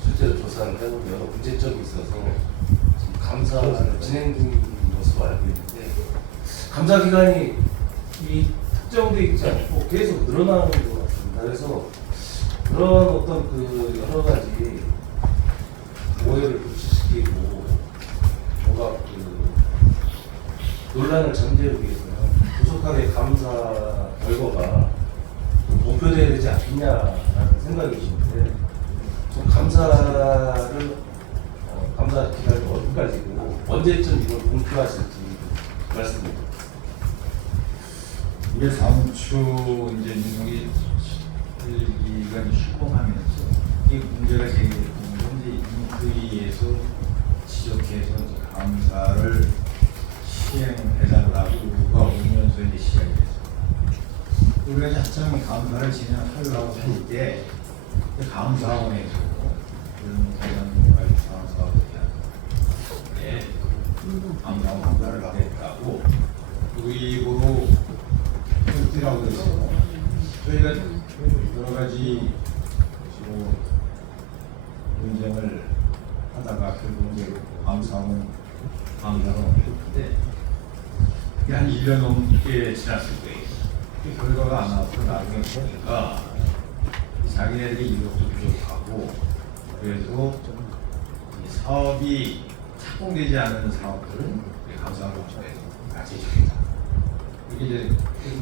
실제로 조사를 해보면 여러 문제점이 있어서 지금 감사는 진행 중인 것으로 알고 있는데 감사 기간이 이 특정돼 있지 않고 계속 늘어나는 것 같습니다. 그래서 그런 어떤 그 여러 가지 오해를 불식시키고 뭔가 그 논란을 잠재우기 위해서는 조속하게 감사 결과가 좀 목표돼야 되지 않겠냐라는 생각이 드는데 좀 감사를 감사 기간이 어디까지고 언제쯤 이걸 공표하실지 말씀드립니다. 이게 다음 주 이제 민정이 기가 출범하면서 이 문제가 제기됐던 건데 인수위에서 지적해서 이제 감사를 시행해달라고 요구가 오면서 이제 시작이 됐습니다. 우리가 이제 한참 감사를 진행하려고 할 때 감사원에서 그런 대장동과의 사업에 대한 감사원 감사를 하겠다고 그리고 뛰라고 그랬어요. 저희가 여러 가지 논쟁을 하다가 결국 이제 감사원 감사로 했는데 그게 한 1년 넘게 지났을 거예요. 그 결과가 안 나와서 나중에 보니까 자기네들이 이력도 부족하고 그래서 이 사업이 착공되지 않은 사업들은 감사원에서 같이 해줍니다. 이게 이제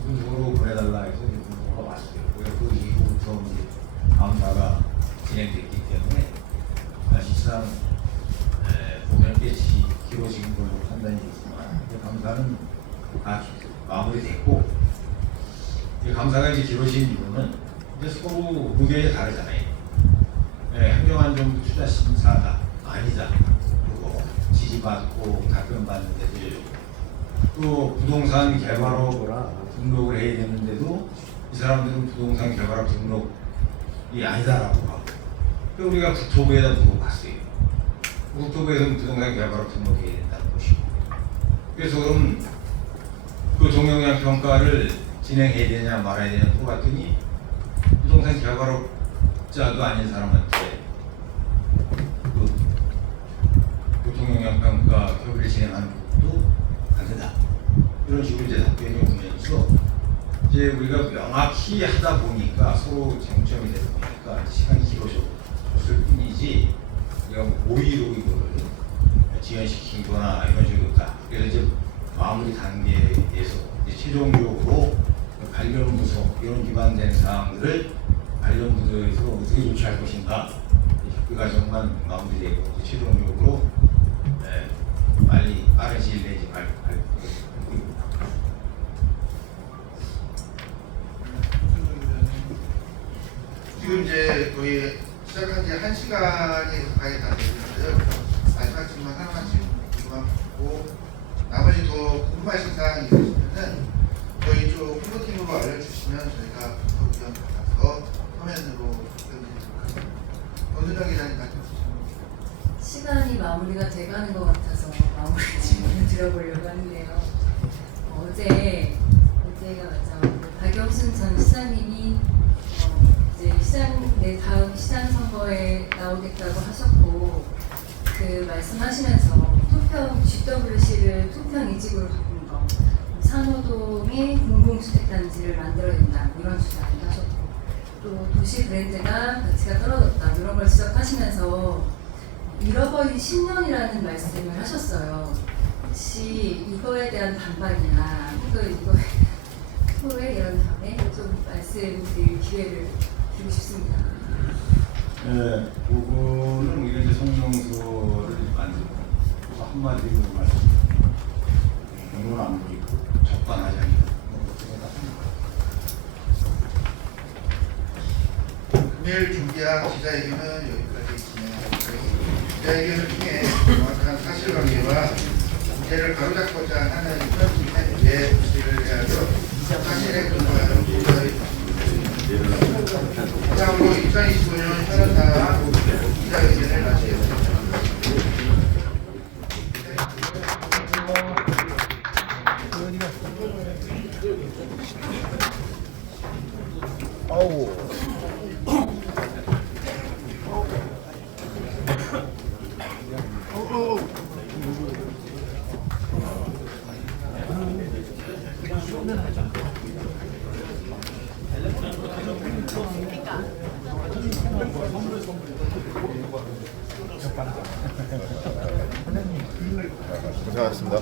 문서로 보내달라 해서 문서가 왔어요. 그래서 그 이후부터 이제 감사가 진행됐기 때문에 사실상 보면 꽤 길어진 걸로 판단이 됐지만 감사는 다 마무리됐고 감사가 이제 길어진 이유는 이제 서로 의견이 다르잖아요. 행정안 정부 투자 심사다 아니다. 그리고 지지받고 답변받는데도 또 부동산 개발업을 등록을 해야 되는데도 이 사람들은 부동산 개발업 등록이 아니다라고 하고 또 우리가 국토부에다 물어봤어요. 국토부에서는 부동산 개발업 등록해야 된다는 것이고 그래서 그럼 그 동영양 평가를 진행해야 되냐 말아야 되냐 물어봤더니 부동산 개발업자도 아닌 사람한테 그 동영양 평가 협의를 진행하는 것도 안 된다. 이런 식으로 이제 답변이 오면서 이제 우리가 명확히 하다 보니까 서로 쟁점이 되다 보니까 시간이 길어졌을 뿐이지 우리가 고의로 이거를 지연시키거나 이런 식으로 없다. 그래서 이제 마무리 단계에서 이제 최종적으로 관련 부서 이런 기반된 사항들을 관련 부서에서 어떻게 조치할 것인가 그 과정만 마무리되고 최종적으로 빨리 빠른 시일 내에 발표입니다. 지금 이제 거의 시작한 지 1시간이 가까이 다 됐는데요. 마지막 질문 하나만 질문만 받고 나머지 더 궁금하신 사항이 있으시면은 저희 쪽 홍보팀으로 알려주시면 저희가 부서 의견 받아서 화면으로 보여드리도록 하겠습니다. 권순정 기자님 같은 시간이 마무리가 돼가는 것 같아서 마무리 질문을 드려보려고 하는데요. 어제가 맞죠. 박영순 전 시장님이 이제 다음 시장 선거에 나오겠다고 하셨고 그 말씀하시면서 GWC를 투평 이직으로 바꾼 거, 산호동에 공공주택단지를 만들어야 된다 이런 주장을 하셨고 또 도시 브랜드가 가치가 떨어졌다 이런 걸 지적하시면서 잃어버린 10년이라는 말씀을 하셨어요. 혹시 이거에 대한 반박이나 혹은 이거에 후에 이런 다음에 좀 말씀드릴 기회를 드리고 싶습니다. 네, 그거는 우리가 이제 성명서를 만들고 한마디로 말씀드리면 경로는 안 보이고 적반하지 않는 금요일 준비한 기자회견은 여기까지 진행하고요. 기자회견을 통해 정확한 사실관계와 문제를 바로잡고자 하는 현실의 조치를 해야죠. 사실에 근거하는 보도에 이상으로 2025년 현안사 기자회견을 마치겠습니다. 고생하셨습니다.